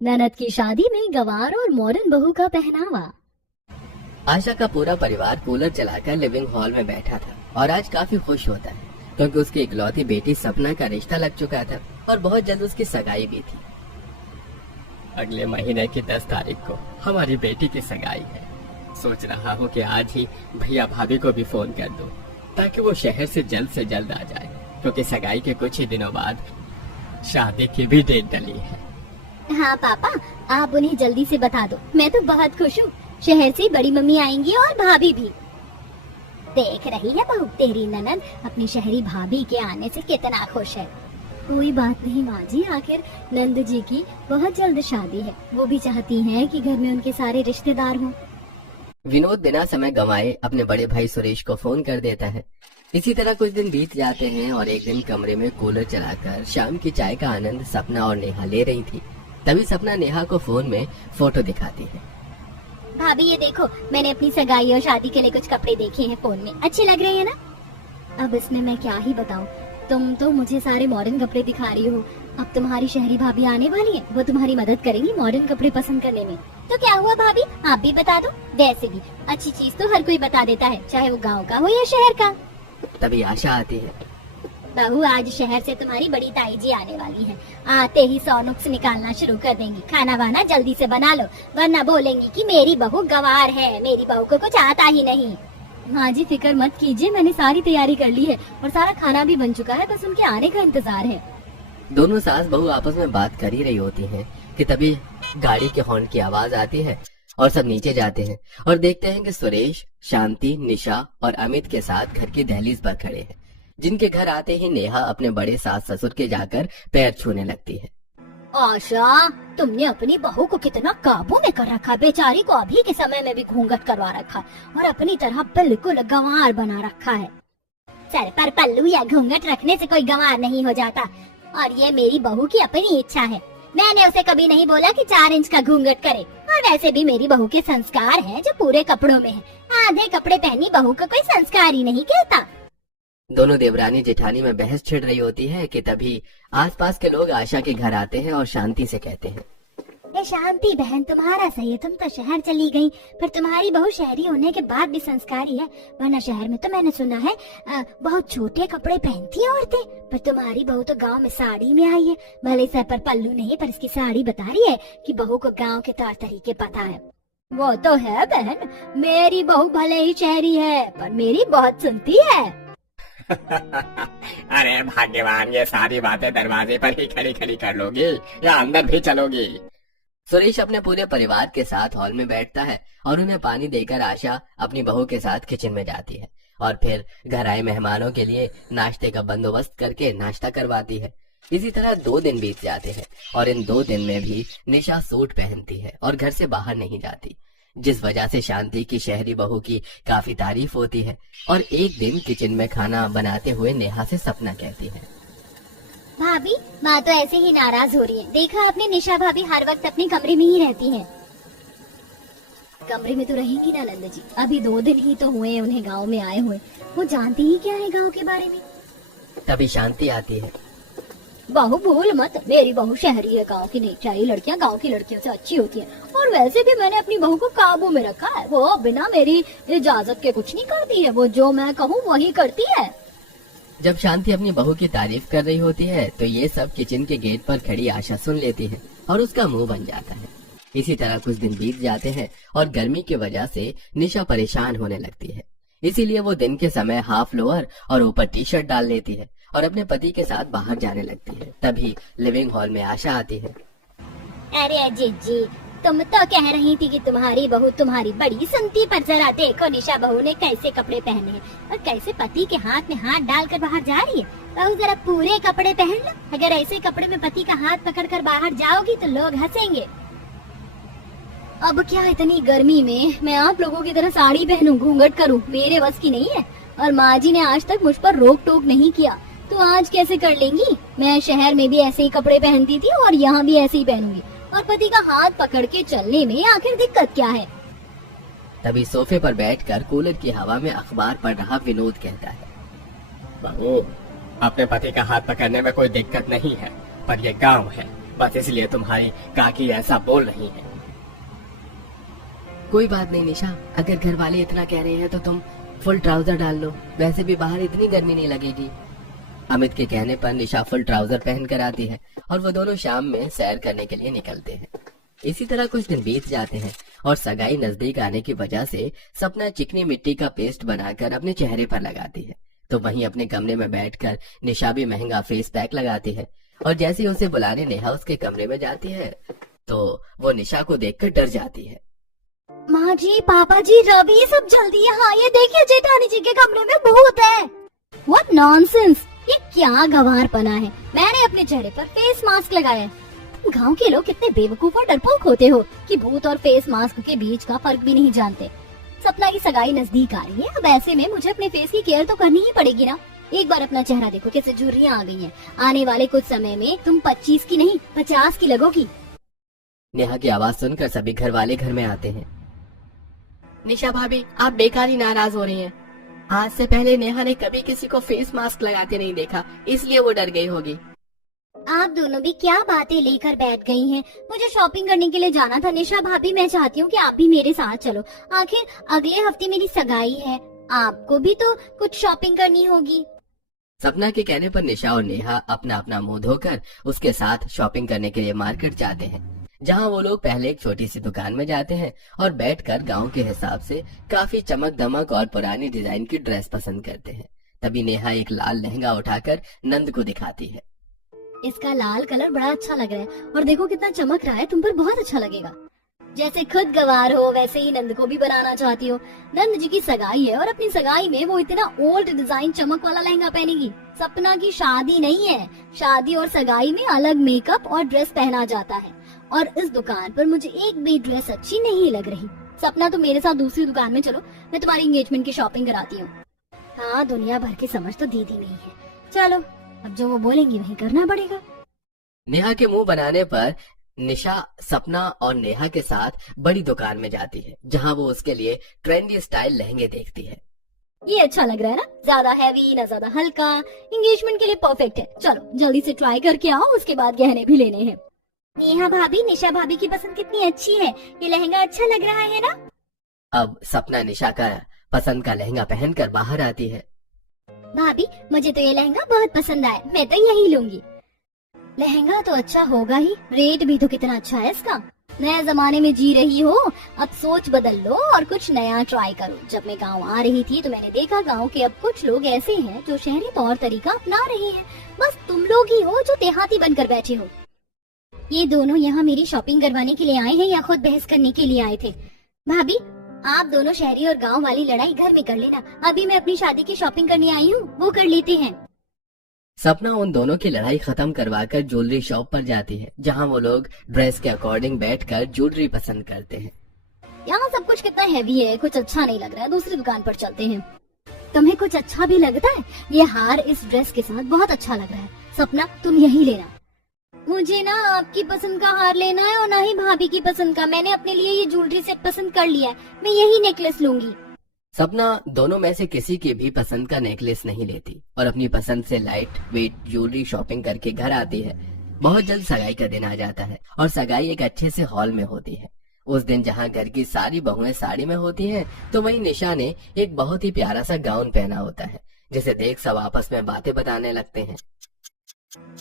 ननद की शादी में गंवार और मॉडर्न बहू का पहनावा। आशा का पूरा परिवार कूलर चलाकर लिविंग हॉल में बैठा था और आज काफी खुश होता है क्योंकि उसकी इकलौती बेटी सपना का रिश्ता लग चुका था और बहुत जल्द उसकी सगाई भी थी। अगले महीने की 10 तारीख को हमारी बेटी की सगाई है। सोच रहा हूँ कि आज ही भैया भाभी को भी फोन कर दूं ताकि वो शहर से जल्द आ जाए क्योंकि सगाई के कुछ ही दिनों बाद शादी की भी डेट डली है। हाँ पापा, आप उन्हें जल्दी से बता दो। मैं तो बहुत खुश हूँ। शहर से बड़ी मम्मी आएंगी और भाभी भी। देख रही है बहू, तेरी ननद अपनी शहरी भाभी के आने से कितना खुश है। कोई बात नहीं माँ जी, आखिर नंद जी की बहुत जल्द शादी है। वो भी चाहती हैं कि घर में उनके सारे रिश्तेदार हों। विनोद बिना समय गंवाए अपने बड़े भाई सुरेश को फोन कर देता है। इसी तरह कुछ दिन बीत जाते हैं और एक दिन कमरे में कूलर चलाकर शाम की चाय का आनंद सपना और नेहा ले रही थी। तभी सपना नेहा को फोन में फोटो दिखाती है। भाभी ये देखो, मैंने अपनी सगाई और शादी के लिए कुछ कपड़े देखे हैं फोन में। अच्छे लग रहे हैं ना? अब इसमें मैं क्या ही बताऊं, तुम तो मुझे सारे मॉडर्न कपड़े दिखा रही हो। अब तुम्हारी शहरी भाभी आने वाली है, वो तुम्हारी मदद करेंगी मॉडर्न कपड़े पसंद करने में। तो क्या हुआ भाभी, आप भी बता दो। वैसे भी अच्छी चीज तो हर कोई बता देता है, चाहे वो गाँव का हो या शहर का। तभी आशा आती है। बहू, आज शहर से तुम्हारी बड़ी ताई जी आने वाली हैं। आते ही 100 नुक्स निकालना शुरू कर देंगी। खाना वाना जल्दी से बना लो, वरना बोलेंगी कि मेरी बहू गंवार है, मेरी बहू को कुछ आता ही नहीं। हाँ जी, फिक्र मत कीजिए, मैंने सारी तैयारी कर ली है और सारा खाना भी बन चुका है, बस उनके आने का इंतजार है। दोनों सास बहू आपस में बात कर ही रही होती हैं कि तभी गाड़ी के हॉर्न की आवाज आती है और सब नीचे जाते हैं और देखते हैं कि सुरेश, शांति, निशा और अमित के साथ घर की दहलीज पर खड़े हैं, जिनके घर आते ही नेहा अपने बड़े सास ससुर के जाकर पैर छूने लगती है। आशा, तुमने अपनी बहू को कितना काबू में कर रखा। बेचारी को अभी के समय में भी घूंघट करवा रखा और अपनी तरह बिल्कुल गंवार बना रखा है। सर पर पल्लू या घूंघट रखने से कोई गंवार नहीं हो जाता, और ये मेरी बहू की अपनी इच्छा है। मैंने उसे कभी नहीं बोला कि 4 इंच का घूंघट करे। और वैसे भी मेरी बहू के संस्कार हैं जो पूरे कपड़ों में है। आधे कपड़े पहनी बहू को कोई संस्कार ही नहीं कहता। दोनों देवरानी जेठानी में बहस छिड़ रही होती है कि तभी आसपास के लोग आशा के घर आते हैं और शांति से कहते हैं, ये शांति बहन, तुम्हारा सही है, तुम तो शहर चली गई, पर तुम्हारी बहू शहरी होने के बाद भी संस्कारी है। वरना शहर में तो मैंने सुना है बहुत छोटे कपड़े पहनती है औरतें, पर तुम्हारी बहू तो गांव में साड़ी में आई है। भले सर पर पल्लू नहीं, पर इसकी साड़ी बता रही है कि बहू को गांव के तौर तरीके पता है। वो तो है बहन, मेरी बहू भले ही शहरी है पर मेरी बहुत सुनती है। अरे भाग्यवान, ये सारी बातें दरवाजे पर ही खड़ी खड़ी कर लोगी या अंदर भी चलोगी? सुरेश अपने पूरे परिवार के साथ हॉल में बैठता है और उन्हें पानी देकर आशा अपनी बहू के साथ किचन में जाती है और फिर घर आए मेहमानों के लिए नाश्ते का बंदोबस्त करके नाश्ता करवाती है। इसी तरह 2 दिन बीत जाते हैं और इन 2 दिन में भी निशा सूट पहनती है और घर से बाहर नहीं जाती, जिस वजह से शांति की शहरी बहू की काफी तारीफ होती है। और एक दिन किचन में खाना बनाते हुए नेहा से सपना कहती है, भाभी, माँ तो ऐसे ही नाराज हो रही है। देखा आपने, निशा भाभी हर वक्त अपने कमरे में ही रहती हैं। कमरे में तो रहेंगी ना नंद जी, अभी 2 दिन ही तो हुए उन्हें गांव में आए हुए। वो जानती ही क्या है गांव के बारे में। तभी शांति आती है। बहू भूल मत, मेरी बहू शहरी है, गांव की नहीं। सारी लड़कियां गांव की लड़कियों से अच्छी होती हैं। और वैसे भी मैंने अपनी बहू को काबू में रखा है। वो बिना मेरी इजाजत के कुछ नहीं करती है, वो जो मैं कहूँ वही करती है। जब शांति अपनी बहू की तारीफ कर रही होती है तो ये सब किचन के गेट पर खड़ी आशा सुन लेती है और उसका मुंह बन जाता है। इसी तरह कुछ दिन बीत जाते हैं और गर्मी की वजह से निशा परेशान होने लगती है। इसीलिए वो दिन के समय हाफ लोअर और ऊपर टी-शर्ट डाल लेती है और अपने पति के साथ बाहर जाने लगती है। तभी लिविंग हॉल में आशा आती है। अरे जीजी, तुम तो कह रही थी कि तुम्हारी बहू तुम्हारी बड़ी सुनती, पर जरा देखो निशा बहू ने कैसे कपड़े पहने हैं और कैसे पति के हाथ में हाथ डालकर बाहर जा रही है। बहू जरा पूरे कपड़े पहन लो। अगर ऐसे कपड़े में पति का हाथ पकड़कर बाहर जाओगी तो लोग हंसेंगे। अब क्या इतनी गर्मी में मैं आप लोगों की तरह साड़ी पहनूं, घूंघट करूं, मेरे बस की नहीं है। और माँ जी ने आज तक मुझ पर रोक टोक नहीं किया, तो आज कैसे कर लेंगी। मैं शहर में भी ऐसे ही कपड़े पहनती थी और यहाँ भी ऐसे ही पहनूंगी। और पति का हाथ पकड़ के चलने में आखिर दिक्कत क्या है। तभी सोफे पर बैठकर कूलर की हवा में अखबार पढ़ रहा विनोद कहता है, बहू, अपने पति का हाथ पकड़ने में कोई दिक्कत नहीं है, पर ये गांव है, बस इसलिए तुम्हारी काकी ऐसा बोल रही है। कोई बात नहीं निशा, अगर घर वाले इतना कह रहे हैं तो तुम फुल ट्राउजर डाल लो, वैसे भी बाहर इतनी गर्मी नहीं लगेगी। अमित के कहने पर निशा फुल ट्राउजर पहन कर आती है और वो दोनों शाम में सैर करने के लिए निकलते हैं। इसी तरह कुछ दिन बीत जाते हैं और सगाई नजदीक आने की वजह से सपना चिकनी मिट्टी का पेस्ट बनाकर अपने चेहरे पर लगाती है। तो वहीं अपने कमरे में बैठकर निशा भी महंगा फेस पैक लगाती है और जैसे ही उसे बुलाने नेहा उसके कमरे में जाती है तो वो निशा को देखकर डर जाती है। माँ जी, पापा जी, रवि, सब जल्दी यहाँ, ये देखिए जेठानी जी के कमरे में भूत है। What nonsense! ये क्या गंवारपना है। मैंने अपने चेहरे पर फेस मास्क लगाया है। गांव के लोग कितने बेवकूफ और डरपोक होते हो कि भूत और फेस मास्क के बीच का फर्क भी नहीं जानते। सपना की सगाई नजदीक आ रही है, अब ऐसे में मुझे अपने फेस की केयर तो करनी ही पड़ेगी ना। एक बार अपना चेहरा देखो कैसे झुर्रियां आ गई हैं। आने वाले कुछ समय में तुम 25 की नहीं 50 की लगोगी। नेहा की आवाज सुनकर सभी घर वाले घर में आते हैं। निशा भाभी, आप बेकार ही नाराज हो रही हैं। आज से पहले नेहा ने कभी किसी को फेस मास्क लगाते नहीं देखा, इसलिए वो डर गई होगी। आप दोनों भी क्या बातें लेकर बैठ गई हैं। मुझे शॉपिंग करने के लिए जाना था। निशा भाभी, मैं चाहती हूँ कि आप भी मेरे साथ चलो। आखिर अगले हफ्ते मेरी सगाई है, आपको भी तो कुछ शॉपिंग करनी होगी। सपना के कहने पर निशा और नेहा अपना अपना मुंह धोकर उसके साथ शॉपिंग करने के लिए मार्केट जाते हैं, जहां वो लोग पहले एक छोटी सी दुकान में जाते हैं और बैठकर गांव के हिसाब से काफी चमक दमक और पुरानी डिजाइन की ड्रेस पसंद करते हैं। तभी नेहा एक लाल लहंगा उठाकर नंद को दिखाती है। इसका लाल कलर बड़ा अच्छा लग रहा है और देखो कितना चमक रहा है, तुम पर बहुत अच्छा लगेगा। जैसे खुद गवार हो वैसे ही नंद को भी बनाना चाहती हो। नंद जी की सगाई है और अपनी सगाई में वो इतना ओल्ड डिजाइन चमक वाला लहंगा पहनेगी। सपना की शादी नहीं है, शादी और सगाई में अलग मेकअप और ड्रेस पहना जाता है और इस दुकान पर मुझे एक भी ड्रेस अच्छी नहीं लग रही। सपना, तो मेरे साथ दूसरी दुकान में चलो, मैं तुम्हारी एंगेजमेंट की शॉपिंग कराती हूँ। हाँ, दुनिया भर की समझ तो दीदी नहीं है। चलो, अब जो वो बोलेंगी वही करना पड़ेगा। नेहा के मुंह बनाने पर निशा सपना और नेहा के साथ बड़ी दुकान में जाती है, जहां वो उसके लिए ट्रेंडी स्टाइल लहंगे देखती है। ये अच्छा लग रहा है ना, ज्यादा हैवी ना ज्यादा हल्का, एंगेजमेंट के लिए परफेक्ट है। चलो जल्दी से ट्राई करके आओ, उसके बाद गहने भी लेने हैं। नेहा भाभी, निशा भाभी की पसंद कितनी अच्छी है, ये लहंगा अच्छा लग रहा है ना। अब सपना निशा का पसंद का लहंगा पहनकर बाहर आती है। भाभी, मुझे तो ये लहंगा बहुत पसंद आया, मैं तो यही लूंगी। लहंगा तो अच्छा होगा ही, रेट भी तो कितना अच्छा है इसका। नए जमाने में जी रही हो, अब सोच बदल लो और कुछ नया ट्राई करो। जब मैं गांव आ रही थी तो मैंने देखा गांव के अब कुछ लोग ऐसे हैं जो शहरी तौर तरीका अपना रहे हैं। बस तुम लोग ही हो जो देहाती बनकर बैठे हो। ये दोनों यहाँ मेरी शॉपिंग करवाने के लिए आए हैं या खुद बहस करने के लिए आए थे? भाभी, आप दोनों शहरी और गांव वाली लड़ाई घर में कर लेना, अभी मैं अपनी शादी की शॉपिंग करने आई हूँ, वो कर लेते हैं। सपना उन दोनों की लड़ाई खत्म करवाकर ज्वेलरी शॉप पर जाती है, जहां वो लोग ड्रेस के अकॉर्डिंग बैठकर ज्वेलरी पसंद करते हैं। यहाँ सब कुछ कितना हैवी है, कुछ अच्छा नहीं लग रहा है, दूसरी दुकान पर चलते हैं। तुम्हें कुछ अच्छा भी लगता है? ये हार इस ड्रेस के साथ बहुत अच्छा लग रहा है। सपना, तुम यही लेना। मुझे ना आपकी पसंद का हार लेना है और ना ही भाभी की पसंद का। मैंने अपने लिए ये ज्वेलरी सेट पसंद कर लिया है, मैं यही नेकलेस लूंगी। सपना दोनों में से किसी की भी पसंद का नेकलेस नहीं लेती और अपनी पसंद से लाइट वेट ज्वेलरी शॉपिंग करके घर आती है। बहुत जल्द सगाई का दिन आ जाता है और सगाई एक अच्छे से हॉल में होती है। उस दिन जहां घर की सारी बहुएं साड़ी में होती हैं, तो वहीं निशा ने एक बहुत ही प्यारा सा गाउन पहना होता है, जिसे देख सब आपस में बातें बताने लगते हैं।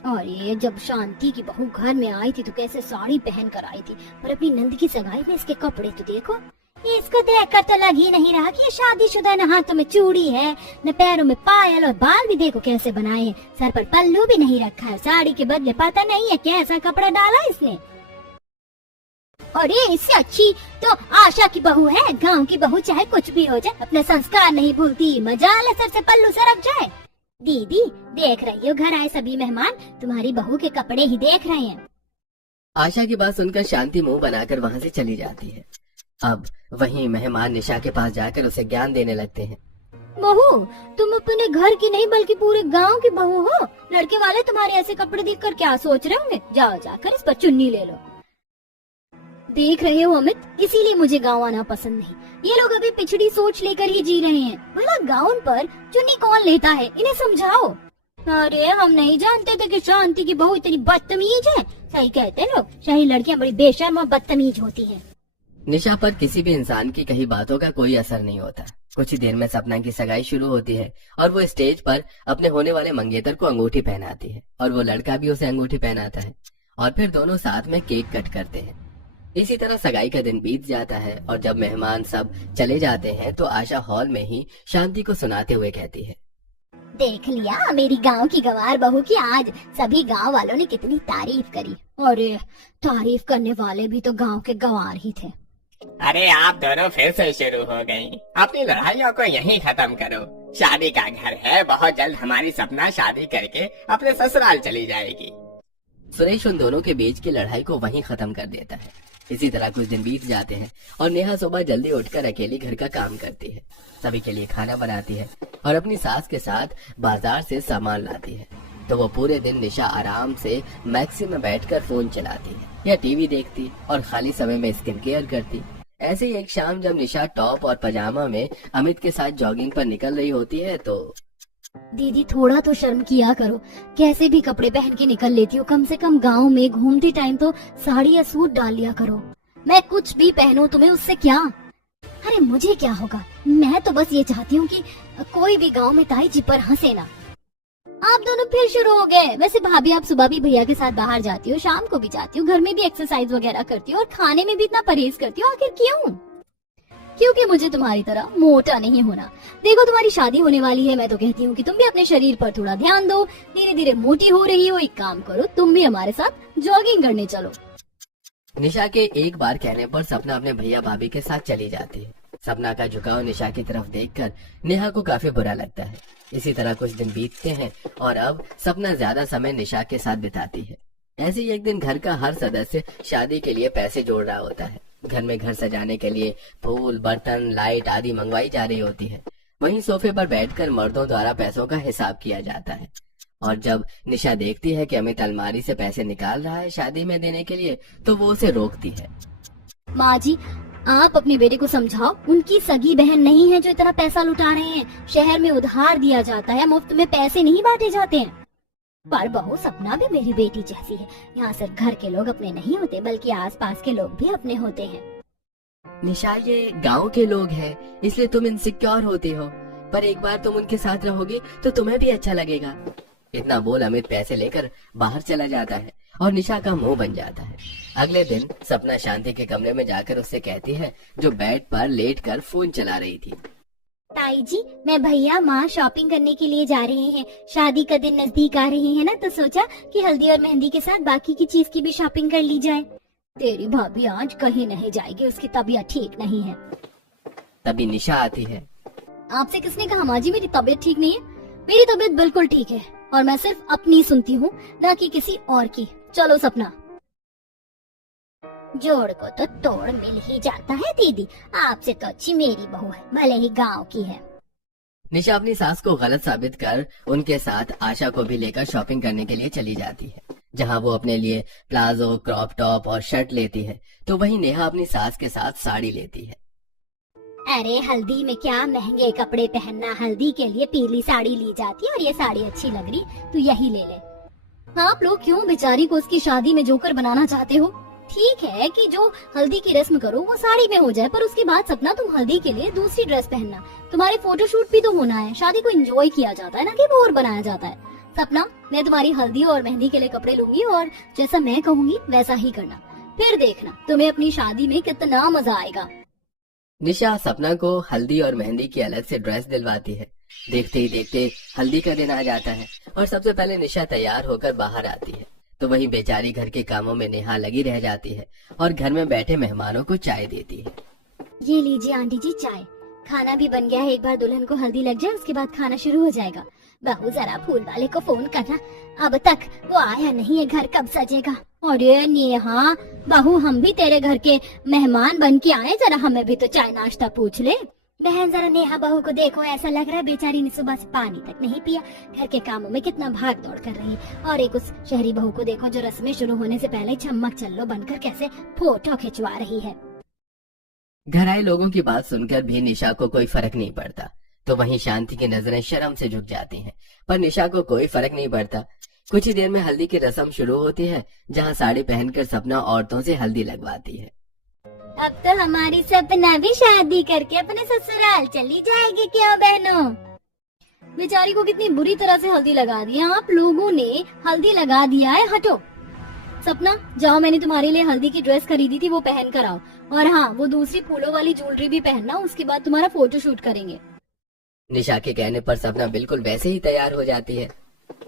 और ये जब शांति की बहू घर में आई थी तो कैसे साड़ी पहन कर आई थी, पर अपनी नंद की सगाई में इसके कपड़े तो देखो। ये इसको देखकर तो लग ही नहीं रहा कि ये शादीशुदा। न हाथों में चूड़ी है, न पैरों में पायल, और बाल भी देखो कैसे बनाए हैं, सर पर पल्लू भी नहीं रखा है। साड़ी के बदले पता नहीं है कैसा कपड़ा डाला इसने। और ये इससे अच्छी तो आशा की बहू है। गांव की बहू चाहे कुछ भी हो जाए, अपने संस्कार नहीं भूलती। मजाल सर से पल्लू सरक जाए। दीदी, देख रही हो घर आए सभी मेहमान तुम्हारी बहू के कपड़े ही देख रहे हैं। आशा की बात सुनकर शांति मुंह बनाकर वहां से चली जाती है। अब वहीं मेहमान निशा के पास जाकर उसे ज्ञान देने लगते हैं। बहू, तुम अपने घर की नहीं बल्कि पूरे गांव की बहू हो। लड़के वाले तुम्हारे ऐसे कपड़े देखकर क्या सोच रहे होंगे? जाओ जाकर इस पर चुन्नी ले लो। देख रहे हो अमित, इसीलिए मुझे गाँव आना पसंद नहीं। ये लोग अभी पिछड़ी सोच लेकर ही जी रहे हैं। भला गाउन पर चुन्नी कौन लेता है, इन्हें समझाओ। अरे हम नहीं जानते थे कि शांति की बहू इतनी बदतमीज है। सही कहते हैं लोग, शहरी लड़कियां बड़ी बेशर्म और बदतमीज होती हैं। निशा पर किसी भी इंसान की कही बातों का कोई असर नहीं होता। कुछ ही देर में सपना की सगाई शुरू होती है और वो स्टेज पर अपने होने वाले मंगेतर को अंगूठी पहनाती है और वो लड़का भी उसे अंगूठी पहनाता है और फिर दोनों साथ में केक कट करते हैं। इसी तरह सगाई का दिन बीत जाता है और जब मेहमान सब चले जाते हैं तो आशा हॉल में ही शांति को सुनाते हुए कहती है, देख लिया मेरी गांव की गंवार बहू की आज सभी गांव वालों ने कितनी तारीफ करी। अरे तारीफ करने वाले भी तो गांव के गंवार ही थे। अरे आप दोनों फिर से शुरू हो गई। अपनी लड़ाइयों को यहीं खत्म करो। शादी का घर है, बहुत जल्द हमारी सपना शादी करके अपने ससुराल चली जाएगी। सुरेश उन दोनों के बीच की लड़ाई को वहीं खत्म कर देता है। इसी तरह कुछ दिन बीत जाते हैं और नेहा सुबह जल्दी उठकर अकेली घर का काम करती है, सभी के लिए खाना बनाती है और अपनी सास के साथ बाजार से सामान लाती है। तो वो पूरे दिन निशा आराम से मैक्सी में बैठकर फोन चलाती है या टीवी देखती और खाली समय में स्किन केयर करती। ऐसे ही एक शाम जब निशा टॉप और पजामा में अमित के साथ जॉगिंग पर निकल रही होती है तो दीदी थोड़ा तो शर्म किया करो, कैसे भी कपड़े पहन के निकल लेती हो, कम से कम गांव में घूमती टाइम तो साड़ी या सूट डाल लिया करो। मैं कुछ भी पहनूं तुम्हें उससे क्या? अरे मुझे क्या होगा, मैं तो बस ये चाहती हूँ कि कोई भी गांव में ताई जी पर हंसे ना। आप दोनों फिर शुरू हो गए। वैसे भाभी आप सुबह भी भैया के साथ बाहर जाती हो, शाम को भी जाती हो, घर में भी एक्सरसाइज वगैरह करती हो और खाने में भी इतना परहेज करती हो, आखिर क्यों? क्योंकि मुझे तुम्हारी तरह मोटा नहीं होना। देखो तुम्हारी शादी होने वाली है, मैं तो कहती हूँ कि तुम भी अपने शरीर पर थोड़ा ध्यान दो। धीरे धीरे मोटी हो रही हो, एक काम करो तुम भी हमारे साथ जॉगिंग करने चलो। निशा के एक बार कहने पर सपना अपने भैया भाभी के साथ चली जाती है। सपना का झुकाव निशा की तरफ देखकर नेहा को काफी बुरा लगता है। इसी तरह कुछ दिन बीतते हैं और अब सपना ज्यादा समय निशा के साथ बिताती है। ऐसे ही एक दिन घर का हर सदस्य शादी के लिए पैसे जोड़ रहा होता है। घर में घर सजाने के लिए फूल, बर्तन, लाइट आदि मंगवाई जा रही होती है। वहीं सोफे पर बैठकर मर्दों द्वारा पैसों का हिसाब किया जाता है और जब निशा देखती है कि अमित अलमारी से पैसे निकाल रहा है शादी में देने के लिए तो वो उसे रोकती है। माँ जी आप अपने बेटे को समझाओ, उनकी सगी बहन नहीं है जो इतना पैसा लुटा रहे हैं। शहर में उधार दिया जाता है, मुफ्त में पैसे नहीं बांटे जाते हैं। पर बहू सपना भी मेरी बेटी जैसी है। यहाँ सिर्फ घर के लोग अपने नहीं होते बल्कि आसपास के लोग भी अपने होते हैं। निशा ये गांव के लोग हैं इसलिए तुम इनसिक्योर होती हो, पर एक बार तुम उनके साथ रहोगी तो तुम्हें भी अच्छा लगेगा। इतना बोल अमित पैसे लेकर बाहर चला जाता है और निशा का मुंह बन जाता है। अगले दिन सपना शांति के कमरे में जाकर उससे कहती है, जो बेड पर लेटकर फोन चला रही थी, ताई जी मैं भैया माँ शॉपिंग करने के लिए जा रहे हैं। शादी का दिन नजदीक आ रहे हैं ना, तो सोचा कि हल्दी और मेहंदी के साथ बाकी की चीज की भी शॉपिंग कर ली जाए। तेरी भाभी आज कहीं नहीं जाएगी, उसकी तबीयत ठीक नहीं है। तभी निशा आती है। आपसे किसने कहा माँ जी मेरी तबीयत ठीक नहीं है? मेरी तबीयत बिल्कुल ठीक है और मैं सिर्फ अपनी सुनती हूँ न कि किसी और की। चलो सपना। जोड़ को तो तोड़ मिल ही जाता है दीदी, आपसे तो अच्छी मेरी बहू है, भले ही गांव की है। निशा अपनी सास को गलत साबित कर उनके साथ आशा को भी लेकर शॉपिंग करने के लिए चली जाती है। जहां वो अपने लिए प्लाजो, क्रॉप टॉप और शर्ट लेती है तो वहीं नेहा अपनी सास के साथ साड़ी लेती है। अरे हल्दी में क्या महंगे कपड़े पहनना, हल्दी के लिए पीली साड़ी ली जाती है और ये साड़ी अच्छी लग रही तो यही ले ले। आप लोग क्यों बेचारी को उसकी शादी में जोकर बनाना चाहते हो? ठीक है कि जो हल्दी की रस्म करो वो साड़ी में हो जाए, पर उसके बाद सपना तुम हल्दी के लिए दूसरी ड्रेस पहनना। तुम्हारे फोटोशूट भी तो होना है, शादी को एंजॉय किया जाता है ना कि बोर बनाया जाता है। सपना मैं तुम्हारी हल्दी और मेहंदी के लिए कपड़े लूंगी और जैसा मैं कहूंगी वैसा ही करना, फिर देखना तुम्हें अपनी शादी में कितना मजा आएगा। निशा सपना को हल्दी और मेहंदी की अलग से ड्रेस दिलवाती है। देखते ही देखते हल्दी का दिन आ जाता है और सबसे पहले निशा तैयार होकर बाहर आती है तो वहीं बेचारी घर के कामों में नेहा लगी रह जाती है और घर में बैठे मेहमानों को चाय देती है। ये लीजिए आंटी जी चाय, खाना भी बन गया है। एक बार दुल्हन को हल्दी लग जाए उसके बाद खाना शुरू हो जाएगा। बहू जरा फूल वाले को फोन करना, अब तक वो आया नहीं है, घर कब सजेगा? अरे नेहा बहू हम भी तेरे घर के मेहमान बन के आए, जरा हमें भी तो चाय नाश्ता पूछ ले। बहन जरा नेहा बहू को देखो, ऐसा लग रहा है बेचारी ने सुबह से पानी तक नहीं पिया, घर के कामों में कितना भाग दौड़ कर रही है। और एक उस शहरी बहू को देखो जो रस्में शुरू होने से पहले चम्मक चल्लो बनकर कैसे फोटो खिंचवा रही है। घर आए लोगों की बात सुनकर भी निशा को कोई फर्क नहीं पड़ता। तो वहीं शांति की नजरें शर्म से झुक जाती हैं, पर निशा को कोई फर्क नहीं पड़ता। कुछ ही देर में हल्दी की रस्म शुरू होती है, जहां साड़ी पहनकर सपना औरतों से हल्दी लगवाती है। अब तो हमारी सपना भी शादी करके अपने ससुराल चली जाएगी, क्यों बहनों? बेचारी को कितनी बुरी तरह से हल्दी लगा दी। आप लोगों ने हल्दी लगा दिया है, हटो। सपना जाओ, मैंने तुम्हारे लिए हल्दी की ड्रेस खरीदी थी, वो पहन कर आओ। और हाँ, वो दूसरी फूलों वाली ज्वेलरी भी पहनना, उसके बाद तुम्हारा फोटो शूट करेंगे। निशा के कहने पर सपना बिल्कुल वैसे ही तैयार हो जाती है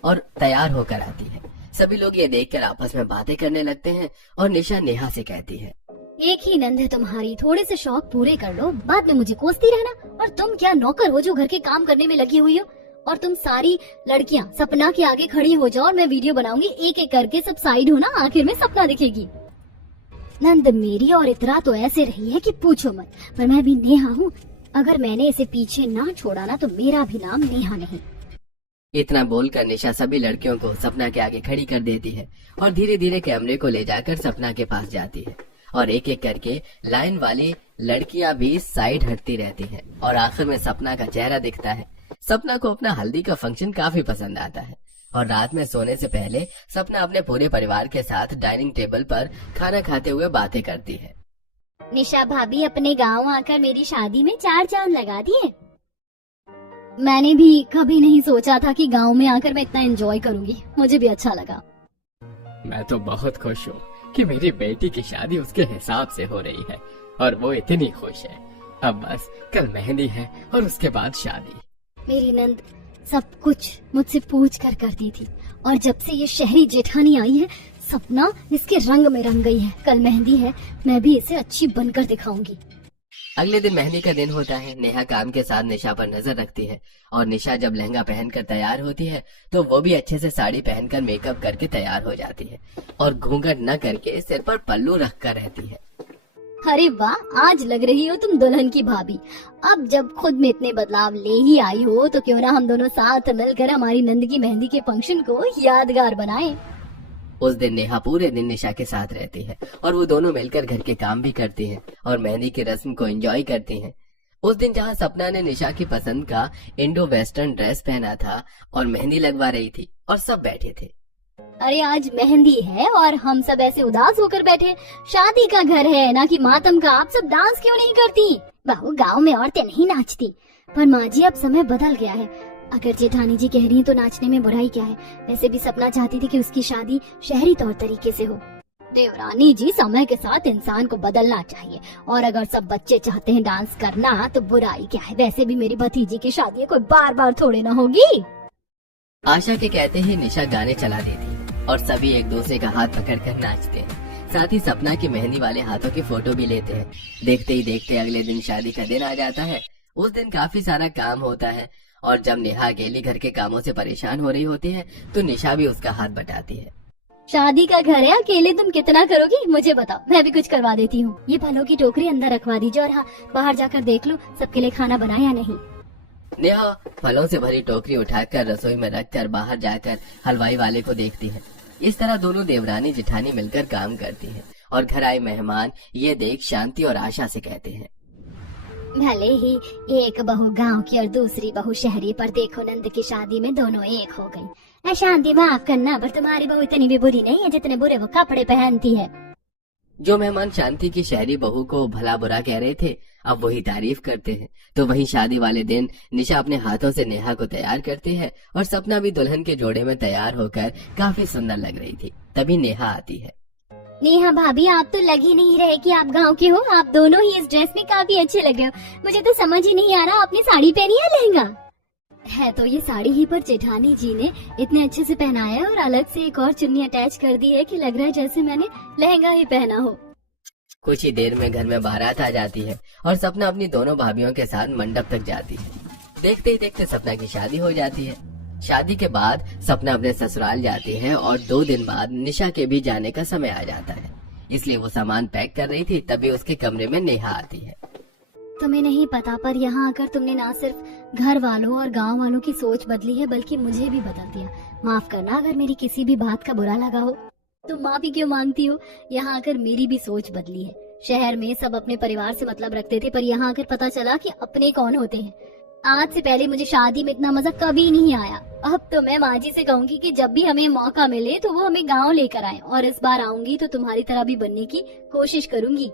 और तैयार होकर आती है। सभी लोग ये देखकर आपस में बातें करने लगते हैं और निशा नेहा से कहती है, एक ही नंद है तुम्हारी, थोड़े से शौक पूरे कर लो, बाद में मुझे कोसती रहना। और तुम क्या नौकर हो जो घर के काम करने में लगी हुई हो? और तुम सारी लड़कियां सपना के आगे खड़ी हो जाओ और मैं वीडियो बनाऊंगी, एक एक करके सब साइड हो ना, आखिर में सपना दिखेगी। नंद मेरी और इतरा तो ऐसे रही है कि पूछो मत, पर मैं भी नेहा हूँ। अगर मैंने इसे पीछे ना छोड़ा ना तो मेरा भी नाम नेहा नहीं। इतना बोलकर निशा सभी लड़कियों को सपना के आगे खड़ी कर देती है और धीरे धीरे कैमरे को ले जाकर सपना के पास जाती है और एक एक करके लाइन वाली लड़कियां भी साइड हटती रहती हैं और आखिर में सपना का चेहरा दिखता है। सपना को अपना हल्दी का फंक्शन काफी पसंद आता है और रात में सोने से पहले सपना अपने पूरे परिवार के साथ डाइनिंग टेबल पर खाना खाते हुए बातें करती है। निशा भाभी अपने गांव आकर मेरी शादी में 4 चांद लगा दिए। मैंने भी कभी नहीं सोचा था कि गांव में आकर मैं इतना एंजॉय करूंगी, मुझे भी अच्छा लगा। मैं तो बहुत खुश हूँ कि मेरी बेटी की शादी उसके हिसाब से हो रही है और वो इतनी खुश है। अब बस कल मेहंदी है और उसके बाद शादी। मेरी नंद सब कुछ मुझसे पूछ कर करती थी और जब से ये शहरी जेठानी आई है, सपना इसके रंग में रंग गई है। कल मेहंदी है, मैं भी इसे अच्छी बनकर दिखाऊंगी। अगले दिन मेहंदी का दिन होता है। नेहा काम के साथ निशा पर नजर रखती है और निशा जब लहंगा पहनकर तैयार होती है तो वो भी अच्छे से साड़ी पहनकर मेकअप करके तैयार हो जाती है और घूंघट न करके सिर पर पल्लू रख कर रहती है। अरे वाह, आज लग रही हो तुम दुल्हन की भाभी। अब जब खुद में इतने बदलाव ले ही आई हो तो क्यों ना हम दोनों साथ मिलकर हमारी नंद की मेहंदी के फंक्शन को यादगार बनाएं। उस दिन नेहा पूरे दिन निशा के साथ रहती है और वो दोनों मिलकर घर के काम भी करती हैं और मेहंदी की रस्म को एंजॉय करती हैं। उस दिन जहाँ सपना ने निशा की पसंद का इंडो वेस्टर्न ड्रेस पहना था और मेहंदी लगवा रही थी और सब बैठे थे। अरे आज मेहंदी है और हम सब ऐसे उदास होकर बैठे। शादी का घर है ना कि मातम का, आप सब डांस क्यों नहीं करती? बहू, गाँव में औरतें नहीं नाचती। पर माँ जी अब समय बदल गया है, अगर जेठानी जी कह रही हैं तो नाचने में बुराई क्या है? वैसे भी सपना चाहती थी कि उसकी शादी शहरी तौर तरीके से हो। देवरानी जी, समय के साथ इंसान को बदलना चाहिए और अगर सब बच्चे चाहते हैं डांस करना तो बुराई क्या है? वैसे भी मेरी भतीजी की शादी कोई बार बार थोड़े ना होगी। आशा के कहते ही निशा गाने चला देती है और सभी एक दूसरे का हाथ पकड़कर नाचते हैं। साथ ही सपना की मेहंदी वाले हाथों की फोटो भी लेते हैं। देखते ही देखते अगले दिन शादी का दिन आ जाता है। उस दिन काफी सारा काम होता है और जब नेहा अकेली घर के कामों से परेशान हो रही होती है तो निशा भी उसका हाथ बटाती है। शादी का घर है, अकेले तुम कितना करोगी? मुझे बताओ, मैं भी कुछ करवा देती हूँ। ये फलों की टोकरी अंदर रखवा दीजिए और हाँ, बाहर जाकर देख लो सबके लिए खाना बना या नहीं। नेहा फलों से भरी टोकरी उठाकर रसोई में रखकर बाहर जाकर हलवाई वाले को देखती है। इस तरह दोनों देवरानी जिठानी मिलकर काम करती हैं और घर आए मेहमान ये देख शांति और आशा से कहते हैं, भले ही एक बहू गांव की और दूसरी बहू शहरी, पर देखो नंद की शादी में दोनों एक हो गई। शांति, माफ करना पर तुम्हारी बहू इतनी भी बुरी नहीं है जितने बुरे वो कपड़े पहनती है। जो मेहमान शांति की शहरी बहू को भला बुरा कह रहे थे अब वही तारीफ करते हैं। तो वहीं शादी वाले दिन निशा अपने हाथों से नेहा को तैयार करती है और सपना भी दुल्हन के जोड़े में तैयार होकर काफी सुंदर लग रही थी। तभी नेहा आती है। नेहा भाभी, आप तो लग ही नहीं रहे कि आप गांव के हो। आप दोनों ही इस ड्रेस में काफी अच्छे लग रहे हो। मुझे तो समझ ही नहीं आ रहा, आपने साड़ी पहनी है लहंगा है? तो ये साड़ी ही पर जेठानी जी ने इतने अच्छे से पहनाया है और अलग से एक और चुन्नी अटैच कर दी है कि लग रहा है जैसे मैंने लहंगा ही पहना हो। कुछ ही देर में घर में बारात आ जाती है और सपना अपनी दोनों भाभीयों के साथ मंडप तक जाती है। देखते ही देखते सपना की शादी हो जाती है। शादी के बाद सपना अपने ससुराल जाती है और 2 दिन बाद निशा के भी जाने का समय आ जाता है। इसलिए वो सामान पैक कर रही थी, तभी उसके कमरे में नेहा आती है। तुम्हें नहीं पता, पर यहाँ आकर तुमने ना सिर्फ घर वालों और गांव वालों की सोच बदली है बल्कि मुझे भी बदल दिया। माफ करना अगर मेरी किसी भी बात का बुरा लगा हो। तुम माफी क्यों मांगती हो? यहाँ आकर मेरी भी सोच बदली है। शहर में सब अपने परिवार से मतलब रखते थे, पर यहाँ आकर पता चला कि अपने कौन होते हैं। आज से पहले मुझे शादी में इतना मजा कभी नहीं आया। अब तो मैं माँ जी से कहूंगी कि जब भी हमें मौका मिले तो वो हमें गाँव लेकर आए, और इस बार आऊंगी तो तुम्हारी तरह भी बनने की कोशिश करूंगी।